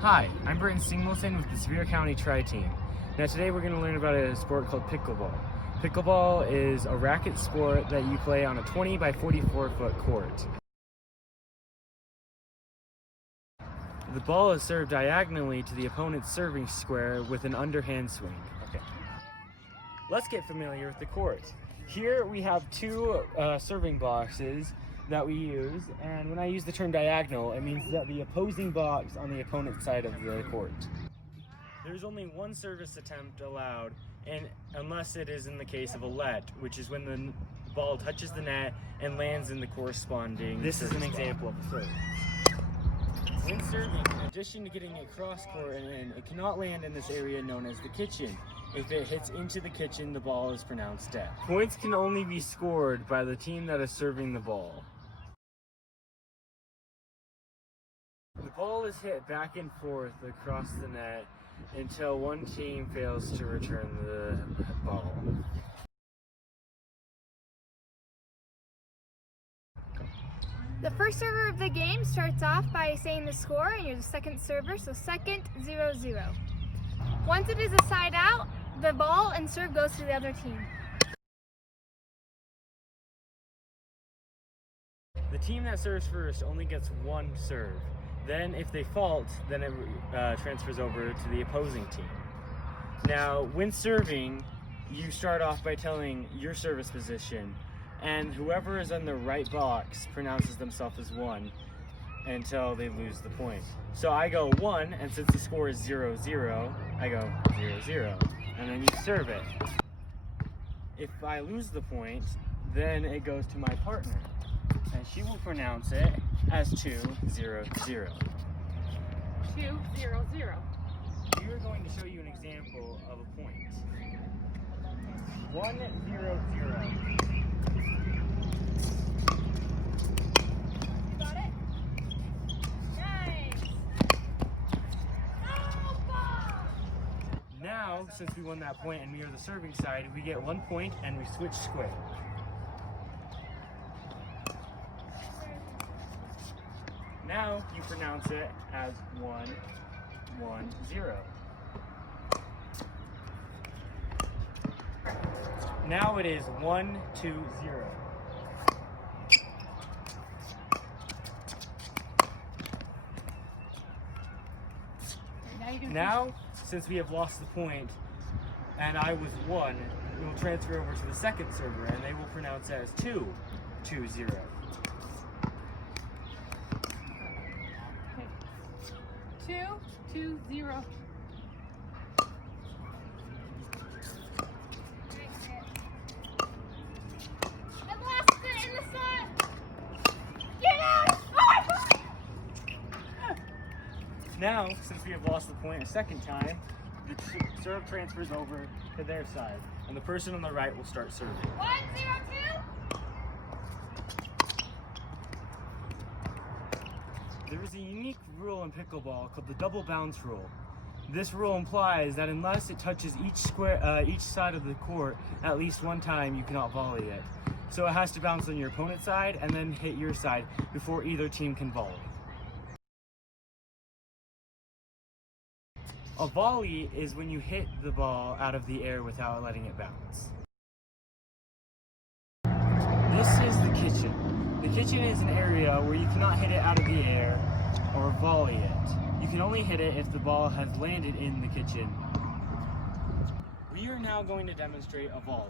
Hi, I'm Britton Singleton with the Sevier County Tri-Team. Now today we're going to learn about a sport called pickleball. Pickleball is a racket sport that you play on a 20 by 44 foot court. The ball is served diagonally to the opponent's serving square with an underhand swing. Okay. Let's get familiar with the court. Here we have two serving boxes that we use, and when I use the term diagonal, it means that the opposing box on the opponent's side of the court. There's only one service attempt allowed, and unless it is in the case of a let, which is when the ball touches the net and lands in the corresponding. This is an example of a serve. When serving, in addition to getting it cross court and in, it cannot land in this area known as the kitchen. If it hits into the kitchen, the ball is pronounced dead. Points can only be scored by the team that is serving the ball. The ball is hit back and forth across the net until one team fails to return the ball. The first server of the game starts off by saying the score, and you're the second server, so second, 0-0. Once it is a side out, the ball and serve goes to the other team. The team that serves first only gets one serve. Then if they fault, then it transfers over to the opposing team. Now, when serving, you start off by telling your service position, and whoever is in the right box pronounces themselves as one until they lose the point. So I go 1, and since the score is 0-0, I go 0-0, and then you serve it. If I lose the point, then it goes to my partner, and she will pronounce it as 2-0-0. 2-0-0. We are going to show you an example of a point. 1-0-0. Got it? Nice! Oh, ball! Now, since we won that point and we are the serving side, we get 1 point and we switch square. Now you pronounce it as 1-1-0. Now it is 1-2-0. Now, since we have lost the point and I was 1, we will transfer over to the second server and they will pronounce it as 2-2-0. 2-2-0. I lost it in the sun. Get out! Now, since we have lost the point a second time, the serve transfers over to their side, and the person on the right will start serving. 1-0-2. There is a unique rule in pickleball called the double bounce rule. This rule implies that unless it touches each side of the court at least one time, you cannot volley it. So it has to bounce on your opponent's side and then hit your side before either team can volley. A volley is when you hit the ball out of the air without letting it bounce. This is the kitchen. The kitchen is an area where you cannot hit it out of the air or volley it. You can only hit it if the ball has landed in the kitchen. We are now going to demonstrate a volley.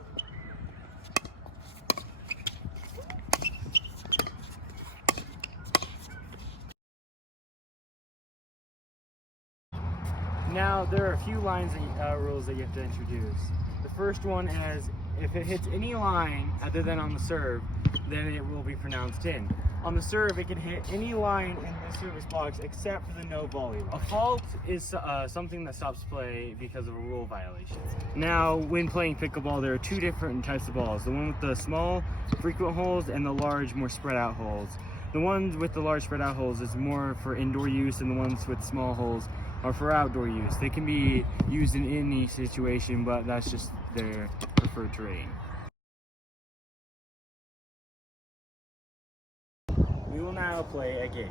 Now, there are a few rules that you have to introduce. The first one is, if it hits any line other than on the serve, then it will be pronounced in. On the serve, it can hit any line in the service box except for the no volley line. A fault is something that stops play because of a rule violation. Now, when playing pickleball, there are two different types of balls. The one with the small, frequent holes and the large, more spread out holes. The ones with the large spread out holes is more for indoor use, and the ones with small holes are for outdoor use. They can be used in any situation, but that's just their preferred terrain. We will now play a game.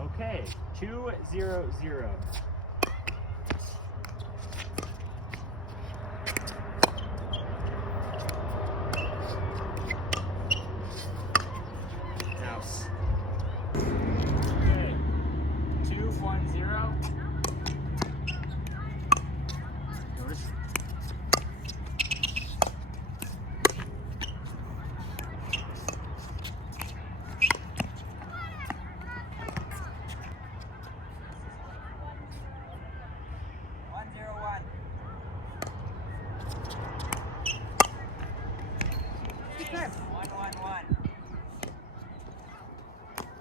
Okay, 2-0-0. House. Okay, 2-1-0. Yours.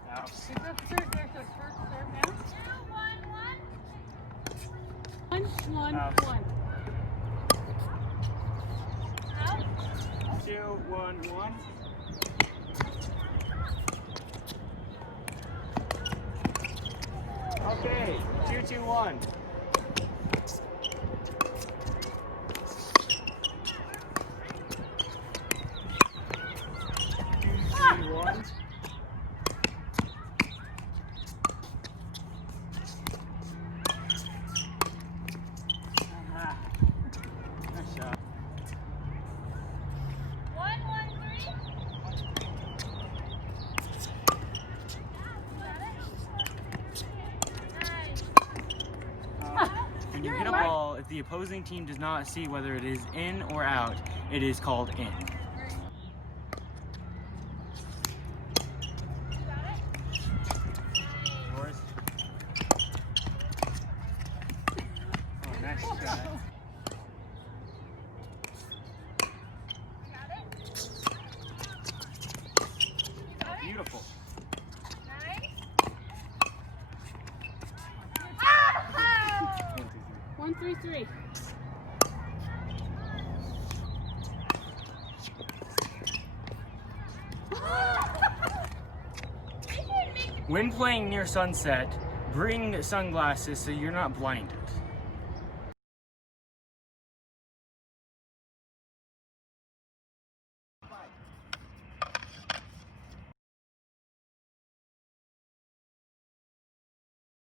House. There's a first serve now. 1-1-1. Out. 2-1-1. Okay, 2-2-1. Nice shot. 1-1-3. Nice. When you hit a ball, if the opposing team does not see whether it is in or out, it is called in. Yours. Oh, nice shot. Beautiful. Nice. 1-3-3. When playing near sunset, bring sunglasses so you're not blinded.